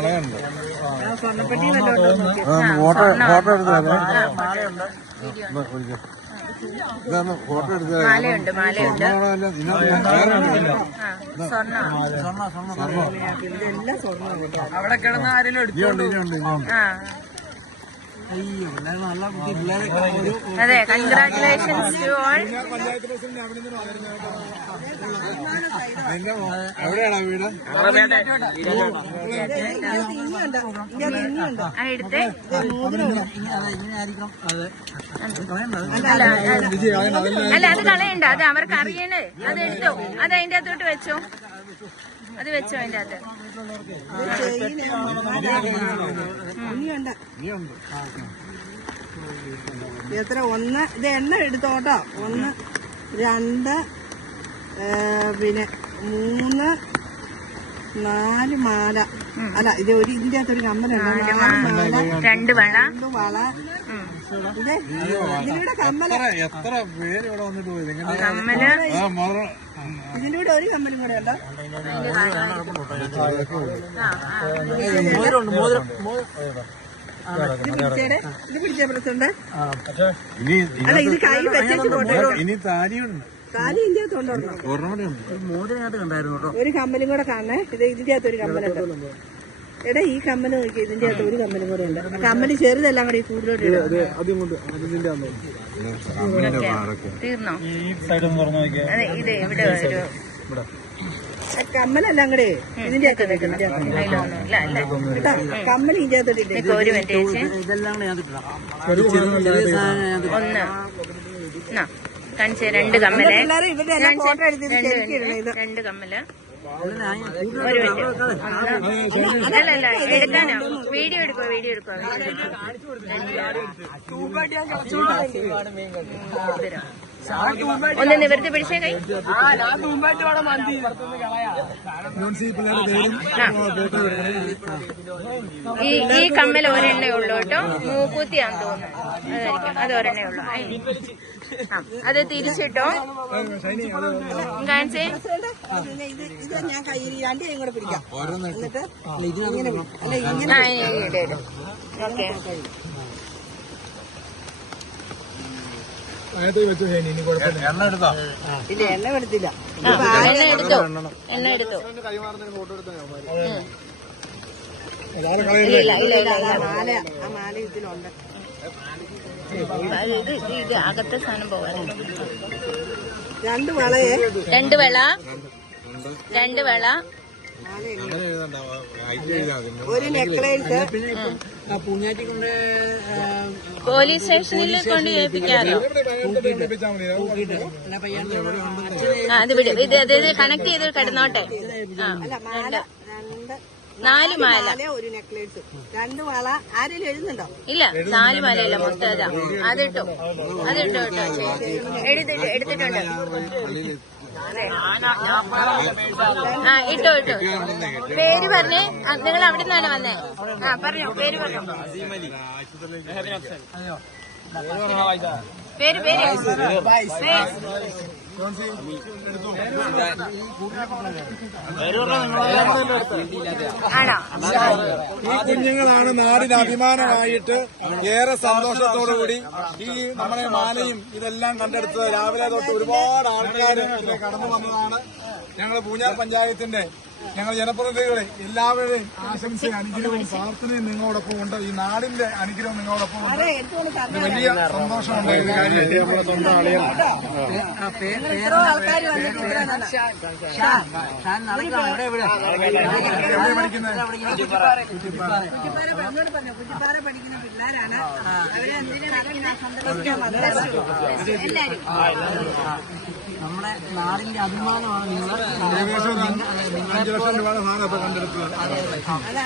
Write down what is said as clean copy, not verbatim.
വളയുണ്ട്. സ്വർണ്ണപ്പെട്ടി photo എടുത്തത് ഇതാണ്. Photo എടുത്തത് മാലയുണ്ട് മാലയുണ്ട് അവിടെ കിടന്ന ആരെങ്കിലും എടുത്തോണ്ട് അതെ. Congratulations to all. എവിടെയാണോ വീട്? എടുത്തേ. അല്ല അത് കളയണ്ട, അത് അവർക്ക് അറിയണേ. അത് എടുത്തോ, അത് അതിന്റെ അകത്തോട്ട് വെച്ചോ, അത് വെച്ചോ അതിന്റെ അകത്ത്. എത്ര? ഒന്ന് ഇത് എണ്ണ എടുത്തോട്ടോ. 1 2 പിന്നെ 3 4 മാല. അല്ല ഇത് ഒരു ഇതിന്റെ അകത്ത് ഒരു കമ്മലുണ്ട്. 2 വള. ഇത് ഇതിലൂടെ കമ്മല. എത്ര പേര് ഇവിടെ വന്നിട്ട് പോയി? കമ്മല് ഇതിന്റെ കൂടെ ഒരു കമ്മലും കൂടെ ഉണ്ടോ? ഇത് പിടിച്ചേ പ്രസുണ്ട്. അല്ല ഇത് കൈ വെച്ചു പോട്ടെ. ഇനി താലിയുണ്ട്. താലി ഇതിന്റെ അകത്തുണ്ടോ? ഒരു കമ്മലും കൂടെ കാണണേ. ഇത് ഇതിന്റെ അകത്ത് ഒരു കമ്മലുണ്ട്. എടാ ഈ കമ്മല് നോക്കി, ഇതിന്റെ അകത്ത് ഒരു കമ്മലും കൂടെ ഉണ്ട്. കമ്മല് ചെറുതെല്ലാം കൂടെ ഈ കൂടുതലോട്ട് തീർന്നോ? ഇത് ഇവിടെ ഒരു കമ്മലെല്ലാം കൂടെ ഇതിന്റെ അകത്ത് കേട്ടോ. കമ്മൽ ഇതിന്റെ അകത്തോട്ട് ഒരു മിനിറ്റ്. ഒന്ന് കാണിച്ച 2 കമ്മല്. 2 കമ്മല്. ഒരു മിനിറ്റ്. അല്ലല്ല എടുക്കാനോ? വീഡിയോ എടുക്കോ? ഒന്ന് നിവർത്തി പിടിച്ചേ കൈ. ഈ കമ്മൽ ഒരെണ്ണേ ഉള്ളൂ കേട്ടോ. മൂക്കുത്തിയാന്ന് തോന്നുന്നു. അതായിരിക്കും, അത് ഒരെണ്ണേ ഉള്ളൂ. അത് തിരിച്ചിട്ടോ. കാണിച്ചേ. ഞാൻ കയ്യിൽ 2 കൈയും കൂടെ പിടിക്കാം. എന്നിട്ട് ഓക്കെ. എണ്ണ എടുത്തോ? ഇല്ല എണ്ണ എടുത്തില്ല. എണ്ണ എടുത്തോ. മാല ആ മാല ഇതിലുണ്ട്. ഇത് അകത്തെ സാധനം പോകാൻ. 2 വളയെ 2 വള. 2 വള. ഒരു നെക്ലേസ്. പോലീസ് സ്റ്റേഷനിൽ കൊണ്ട് ഏൽപ്പിക്കാറോ? അത് വിടും. ഇത് കണക്ട് ചെയ്ത് കിടന്നോട്ടെ. 4 മാല. ഒരു നെക്ലേസ്. 2 വള. ആരെങ്കിലും എഴുതുന്നുണ്ടോ? ഇല്ല, 4 മാലയില്ല മൊത്തം. അതിട്ടോ കേട്ടോ. എടുത്തിട്ടുണ്ട്. ഇട്ടോ. പേര് പറഞ്ഞേ. നിങ്ങൾ അവിടെ നിന്നാണ് വന്നേ? പറഞ്ഞോ പേര്. പറഞ്ഞോ പേര്. ആണോ? ഈ കുഞ്ഞുങ്ങളാണ് നാടിന് അഭിമാനമായിട്ട് ഏറെ സന്തോഷത്തോടുകൂടി ഈ നമ്മുടെ മാലയും ഇതെല്ലാം കണ്ടെടുത്തത്. രാവിലെ തൊട്ട് ഒരുപാട് ആൾക്കാർ കടന്നു വന്നതാണ്. ഞങ്ങൾ പൂഞ്ഞാർ പഞ്ചായത്തിന്റെ ഞങ്ങൾ ജനപ്രതിനിധികളെ എല്ലാവരുടെയും ആശംസയും അനുഗ്രഹവും പ്രാർത്ഥനയും നിങ്ങളോടൊപ്പം ഉണ്ട്. ഈ നാടിന്റെ അനുഗ്രഹം നിങ്ങളോടൊപ്പം ഉണ്ട്. വലിയ സന്തോഷമുണ്ട്. ഈ കാര്യം നമ്മുടെ സ്വന്തം ആളുകൾ പഠിക്കുന്ന പിള്ളേരാണ്. അവരെ നമ്മുടെ നാടിന്റെ അഭിമാനമാണ് നിങ്ങൾ. ഏകദേശം 5 ലക്ഷം രൂപയുടെ സാധനം ഇപ്പൊ കണ്ടെടുത്തത്. അതാ